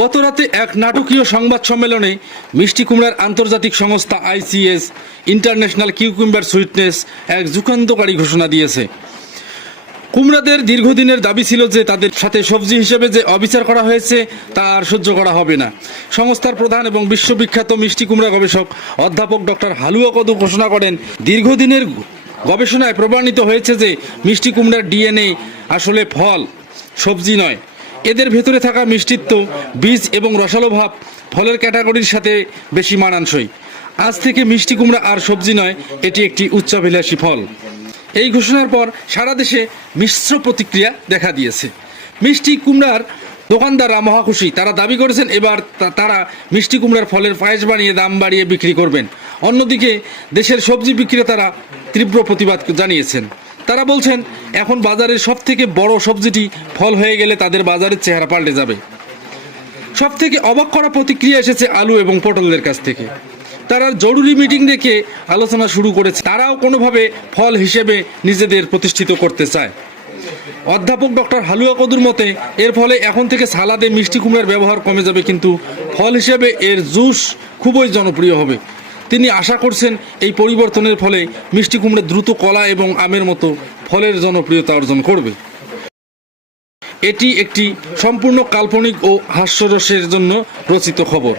গতরাতে এক নাটকীয় সংবাদ সম্মেলনে মিষ্টি কুমড়ার আন্তর্জাতিক সংস্থা ICS ইন্টারন্যাশনাল কিউকুম্বার সুইটনেস এক যুগান্তকারী ঘোষণা দিয়েছে। কুমড়াদের দীর্ঘদিনের দাবি ছিল যে তাদের সাথে সবজি হিসেবে যে অবিচার করা হয়েছে তা আর সহ্য করা হবে না। সংস্থার প্রধান এবং বিশ্ববিখ্যাত মিষ্টি কুমড়া গবেষক অধ্যাপক ডক্টর হালুয়া কদু ঘোষণা করেন, দীর্ঘদিনের গবেষণায় প্রমাণিত হয়েছে যে মিষ্টি কুমড়ার DNA আসলে ফল, সবজি নয়। এদের ভেতরে থাকা মিষ্টিত্ব, বীজ এবং রসালো ভাব ফলের ক্যাটাগরির সাথে বেশি মানানসই। আজ থেকে মিষ্টি কুমড়া আর সবজি নয়, এটি একটি উচ্চাভিলাষী ফল। এই ঘোষণার পর সারা দেশে মিশ্র প্রতিক্রিয়া দেখা দিয়েছে। মিষ্টি কুমড়ার দোকানদাররা মহাখুশি। তারা দাবি করেছেন এবার তারা মিষ্টি কুমড়ার ফলের পায়েস বানিয়ে দাম বাড়িয়ে বিক্রি করবেন। অন্যদিকে দেশের সবজি বিক্রেতারা তীব্র প্রতিবাদ জানিয়েছেন। তারা বলছেন এখন বাজারের সবথেকে বড় সবজিটি ফল হয়ে গেলে তাদের বাজারের চেহারা পাল্টে যাবে। সবথেকে অবাক করা প্রতিক্রিয়া এসেছে আলু এবং পটলদের কাছ থেকে। তারা জরুরি মিটিং ডেকে আলোচনা শুরু করেছে। তারাও কোনোভাবে ফল হিসেবে নিজেদের প্রতিষ্ঠিত করতে চায়। অধ্যাপক ডক্টর হালুয়া কদুর মতে এর ফলে এখন থেকে সালাদে মিষ্টি কুমড়ার ব্যবহার কমে যাবে, কিন্তু ফল হিসেবে এর জুস খুবই জনপ্রিয় হবে। তিনি আশা করছেন এই পরিবর্তনের ফলে মিষ্টি কুমড়া দ্রুত কলা এবং আমের মতো ফলের জনপ্রিয়তা অর্জন করবে। এটি একটি সম্পূর্ণ কাল্পনিক ও হাস্যরসের জন্য রচিত খবর।